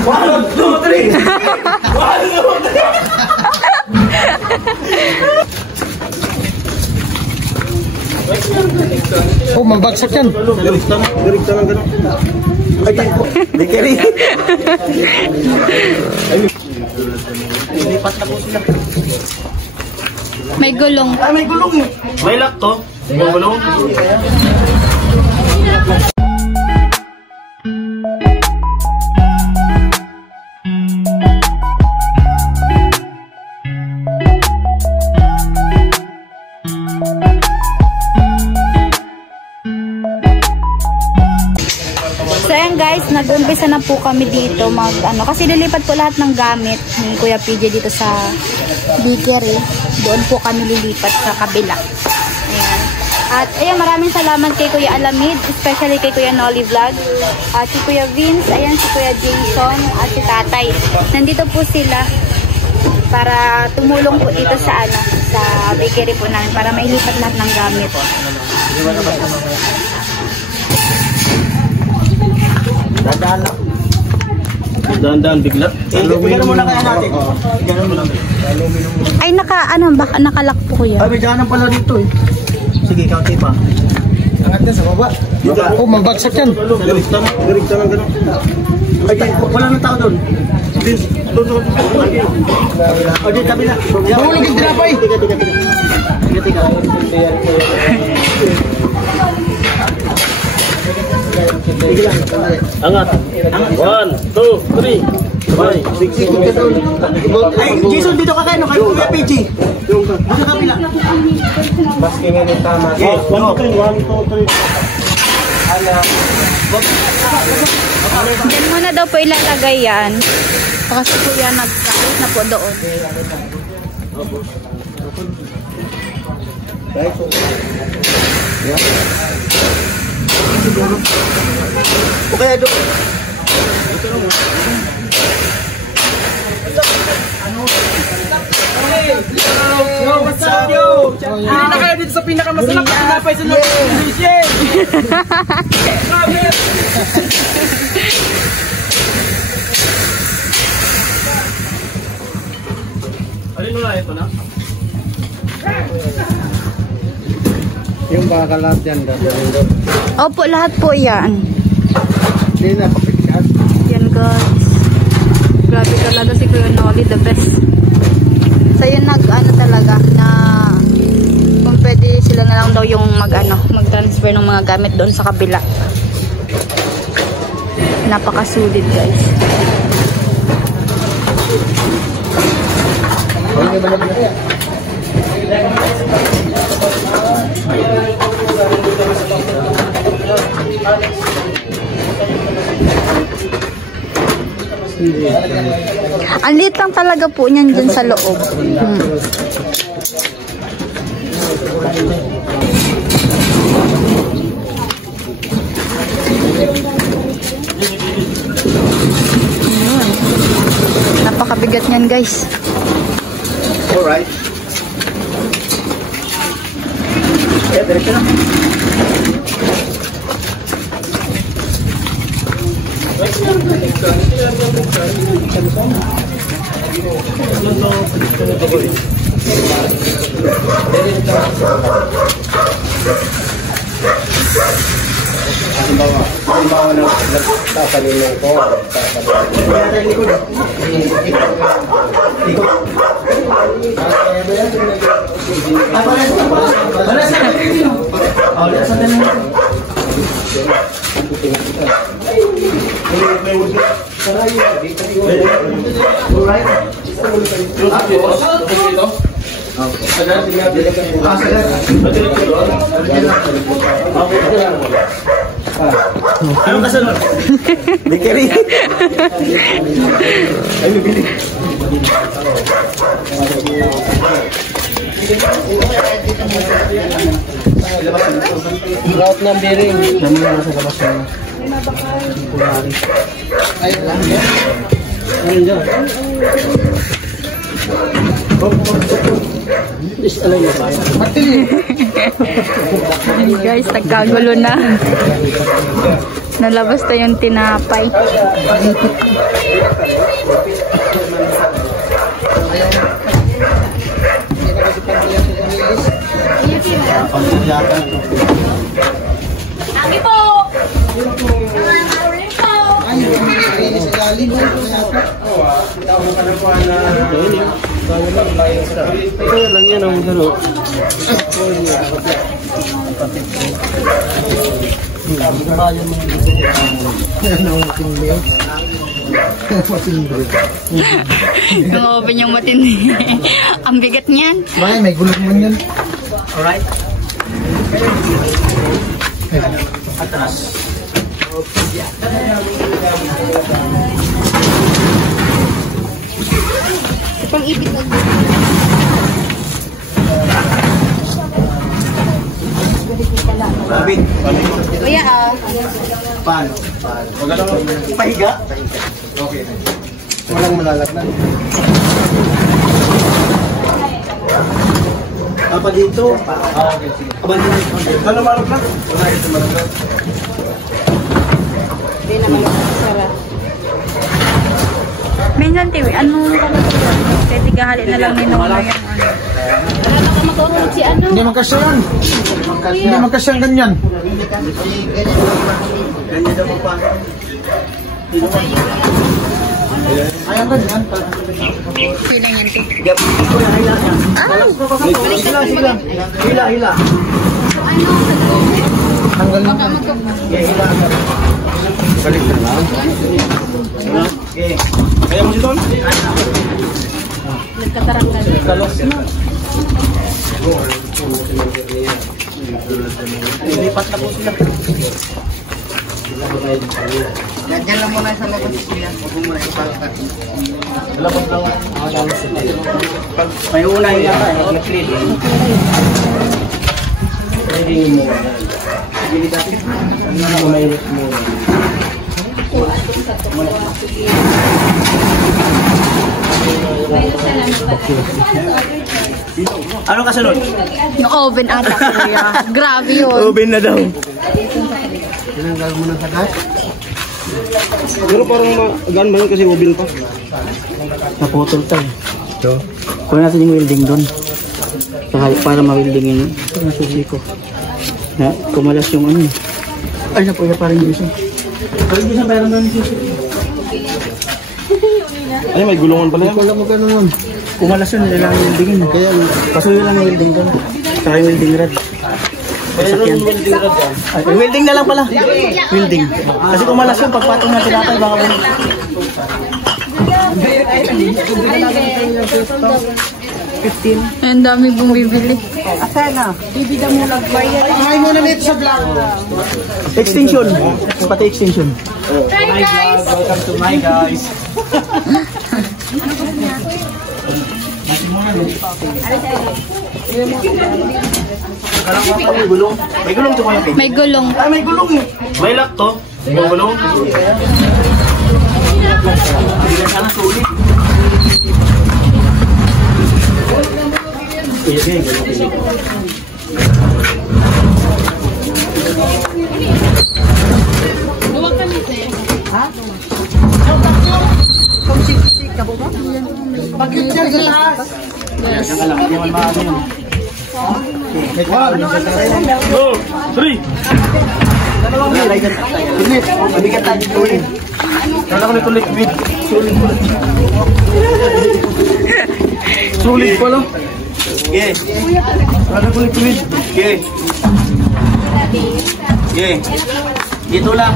1, 2, 3. 1, 2, 3. Oh, mabagsak yan. Garik tanang gano'n. Ay, Bikeri. Lipat na po sila. May gulong. Ah, may gulong eh. May lock to. May gulong. So ayan guys, nag-umpisa na po kami dito kasi lilipat po lahat ng gamit ni Kuya PJ dito sa bakery. Doon po kami lilipat sa kabila. Ayan. At ayan, maraming salamat kay Kuya Alamid, especially kay Kuya Nolly Vlog, at si Kuya Vince, ayan si Kuya Jason, at si Tatay. Nandito po sila para tumulong po dito sa sa bakery po namin para mailipat lahat ng gamit. Dahan-dahan bigla. Bigyan mo na kaya natin. Bigyan mo lang. Ay, nakalak po kuya. Ay, may dahanan pala dito eh. Sige, kaunti pa. Angat na sa baba. Oh, mabagsak yan. Garik tanang gano'n. Ay, wala nang tao doon. Doon. O, di, tabi na. Mahulog yung tinapay. Tiga. Angat. 1, 2, 3. Bye. Ay, Jason, dito ka kayo. Kayo Kuya PG. Dito ka pila. Maski nga ng tama. 1, 2, 3. Diyan muna daw po ilalagay yan. Kasi po yan nagkakit na po doon. O kaya doon. What's up, yo? Hindi na kayo dito sa pinakamasarap na tinapay sa loob ng Malaysia. Alin mo na ito na? Yung baka lahat yan. Opo, lahat po yan. Hindi na kapigyan. Yan guys. Grabe talaga si Kuya Nolly, the best. So yun talaga na kung pwede sila na lang daw yung mag-transfer ng mga gamit doon sa kabila. Napakasulit guys. Ang liit lang talaga po niyan dyan sa loob. Napakabigat niyan guys. Alright. Yeah, diretso na. Halimbawa na nagtatalino ko. Anong kasunod? Bikeri. Ay, bibili. Lahat ng bearing. Namin na sa labas na. Ay, lang yan. Ayun dyan. Mati. Guys, nagkagulo na. Nalabas na yung tinapay. Lagi po! Ay, hindi sa lalim. Ito lang yan ang garo. Yung open yung matindi. Ang bigat niyan. Bakit may gulong man yan? Alright. Atras. Pang ibig na Labit. Kuya Paano? Pahiga. Okay. Walang malalagnan. Apa dito? Abandon dito. Ano malog lang? Wala ito malog lang. Hindi naman masarap. Minsan, Tiwi, ano kaya tigahali na lang ninono yung ano. Wala na ka magkakulog si ano. Hindi magkasya yan. Hindi magkasya ang ganyan. Ganyan daw pa. Ayaw ganyan. Silang yan, Tiwi. Hila niya. Hila. Hila. Ano, Tanggal na. baka magkakulog. Hila. Balik na lang. Okay. Kaya mo si Don? Nagkataranggal. Kalos na. Lipat na po sila. Nandiyan lang muna sa labas siya. Huwag mo muna ipalkat. Labas lang. Pag may unay yata, nag-clean. Pwede mo. Ano may mo. Ano kasunod? Yung oven ata, kuya. Grabe yun. Oven na daw. Tinanggal mo na sa gas. Pero parang magaan ba yun kasi oven pa? Naputol tayo. So, kunin natin yung welding doon. Para ma-welding yun. Ito na susi ko. Na, kumalas yung ano. Ay, napuya parang Jason. Parang Jason, parang namin susi. Ay, may gulungan pala yan. Wala mo gano'n nun. Kumalas yun, nilalang yung weldingin. Kaya, pasuyo lang yung welding doon. Saka yung welding rod. Mayroon welding rod yan. Ay, welding na lang pala. Welding. Kasi kumalas yun, pagpatong natin natin, baka mo. Ang dami bumibili. Asana. Bibida mo lang bayad. Ay mo na dito sa vlog. Extension. Pati extension. Hi guys! Welcome to my guys. May gulong. May gulong to malaki. May gulong. Ay, may gulong eh. May lock to. May gulong. Hindi sana sulit. Luwag kami sa'yo. Ha? Bakit dyan sa taas? Yes. One, two, three. Ulit. Mabigat tayo dito ulit. Kala ko nito liquid. Sulit pala. Okay. Kala ko liquid. Okay. Okay. Dito lang.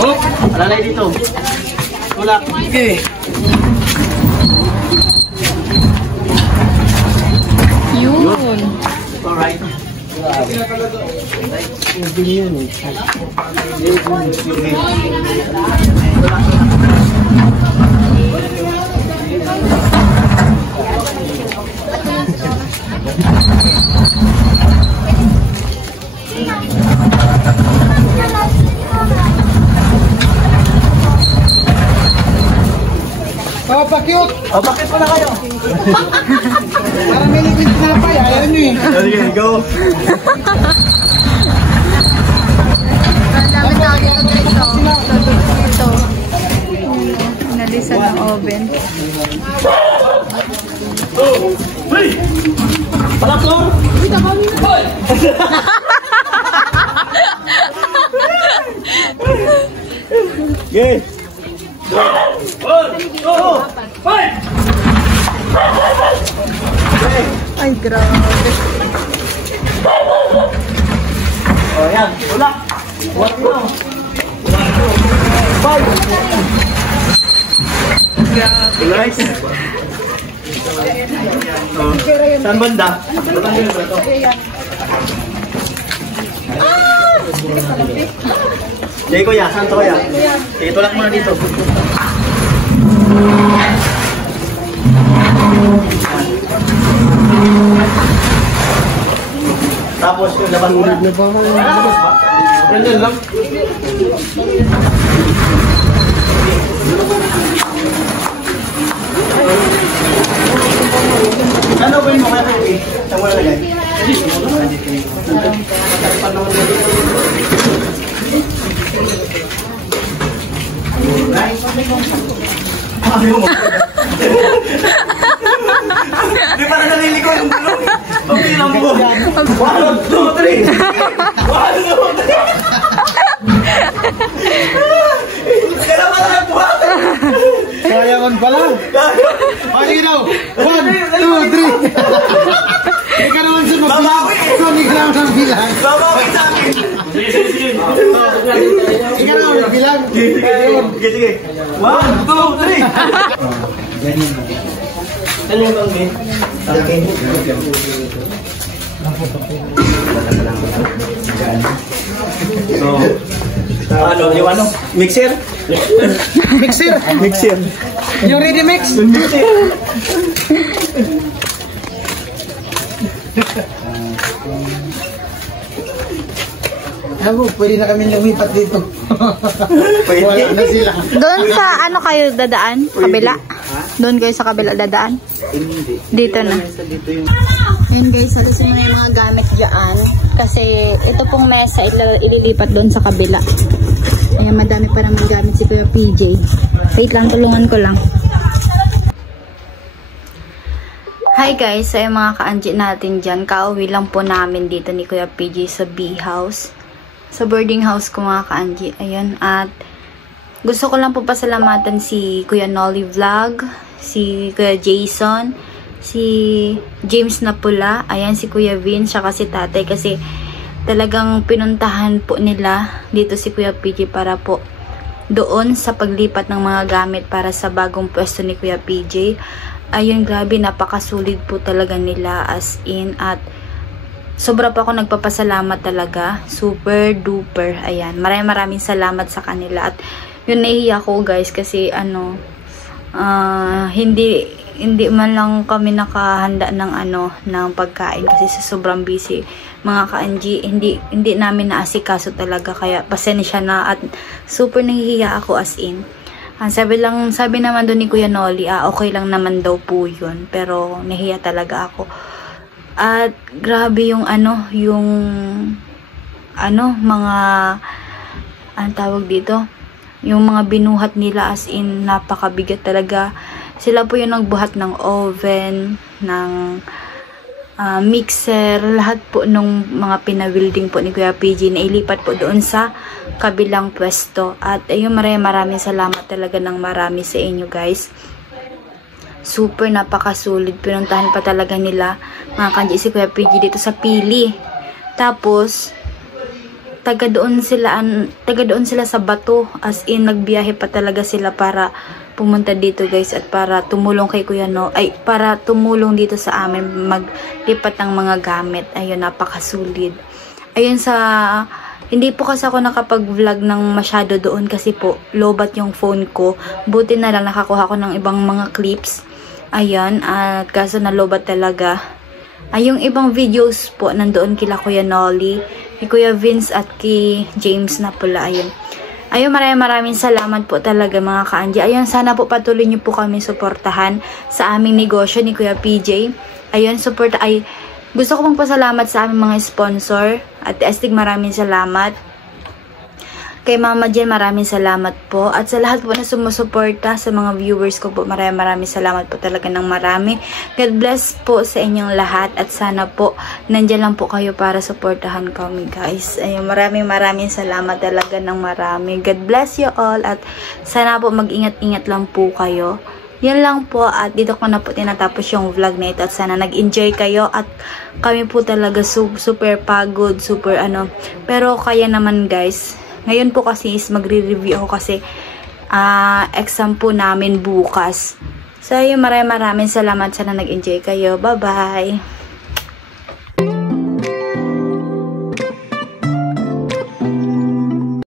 Oh, alalay dito. Tulak. Okay. Yun. Alright. Oh, pa-cute! Oh, bakit pala kayo? Para may liquid na pa, ayaw nyo eh. Sige, go. Ang dami tao dito guys. Ito. Bilisan ng oven. Palakor! Okay. 1, 2, 5! Ay, grabe. Oh, yan. Wala. 1, 2, 5. Nice. Saan banda? Sige kuya, saan to kuya? Sige, tulak muna dito. Tapos yung laban muna. Ganyan lang. Ano ba yung mga kayo? Saan mo nalagay? Di ba na naliliko yung gulong? Pagpilang mo. 1, 2, 3. 1, 2, 3. Kaya naman ang buhat. Kaya man pala. Pali daw. 1, 2, 3. Ika naman sa Babawi. Kunig lang ng bilang. Babawi sa akin. Sige. Ika naman ng bilang. Sige. 1, 2, 3. Ano yung bangin? Okay. So, ano? Yung ano? Mixer? Mixer. Mixer. Yung ready mix. Ako, pwede na kami lumipat dito. Pwede. Wala na sila. Doon sa ano kayo dadaan? Kabila? Doon kayo sa kabila dadaan? Hindi. Dito na. Yun guys, alisin mo na yung mga gamit dyan. Kasi ito pong mesa ililipat doon sa kabila. Ayan, madami pa naman gamit si Kuya PJ. Wait lang, tulungan ko lang. Hi guys, so yung mga ka-anji natin dyan, kauwi lang po namin dito ni Kuya PJ sa B-house. Sa boarding house ko mga ka-anji. Ayun, at gusto ko lang po pasalamatan si Kuya Nolly Vlog, si Kuya Jason, si James Napula, ayan si Kuya Vin, saka si Tatay kasi talagang pinuntahan po nila dito si Kuya PJ para po doon sa paglipat ng mga gamit para sa bagong pwesto ni Kuya PJ. Ayun, grabe, napakasulit po talaga nila as in, at sobra pa ako nagpapasalamat talaga, super duper. Ayan, maraming salamat sa kanila. At yun, nahihiya ko guys kasi ano, hindi man lang kami nakahanda ng ng pagkain kasi sa sobrang busy mga ka-anji, hindi namin naasikaso talaga, kaya pasensya na at super nahihiya ako as in. Sabi naman doon ni Kuya Nolly, okay lang naman daw po yun, pero nahihiya talaga ako. At grabe yung mga tawag dito, yung mga binuhat nila as in napakabigat talaga. Sila po yung nagbuhat ng oven, ng mixer, lahat po nung mga pinawilding po ni Kuya PJ na ilipat po doon sa kabilang pwesto. At ayun, maraming salamat talaga ng marami sa inyo guys. Super napakasulit. Pinuntahan pa talaga nila mga kanji si Kuya PJ dito sa Pili. Tapos taga doon sila sa Bato, as in nagbiyahe pa talaga sila para pumunta dito guys, at para tumulong kay Kuya para tumulong dito sa amin maglipat ng mga gamit. Ayun, napakasulit. Ayun, hindi po kasi ako nakapag-vlog ng masyado doon kasi po lobat yung phone ko. Buti na lang nakakuha ko ng ibang mga clips. Ayun, at kaso nalobat talaga. Yung ibang videos po nandoon kila Kuya Nolly, kay Kuya Vince at kay James Napula. Ayun, maraming salamat po talaga mga ka-anji. Ayun, sana po patuloy niyo po kami suportahan sa aming negosyo ni Kuya PJ. Ayun, gusto ko pong pasalamat sa aming mga sponsor. At Estig, maraming salamat. Kay Mama Jen, maraming salamat po. At sa lahat po na sumusuporta, sa mga viewers ko po, maraming salamat po talaga ng marami. God bless po sa inyong lahat. At sana po, nandyan lang po kayo para suportahan kami, guys. Ayun, maraming salamat talaga ng marami. God bless you all. At sana po mag-ingat-ingat lang po kayo. Yan lang po, at dito ko na po tinatapos yung vlog na ito, at sana nag-enjoy kayo, at kami po talaga super pagod, super ano, pero kaya naman guys. Ngayon po kasi is magre-review ako kasi exam po namin bukas. So yun, maraming salamat, sana nag-enjoy kayo. Bye bye.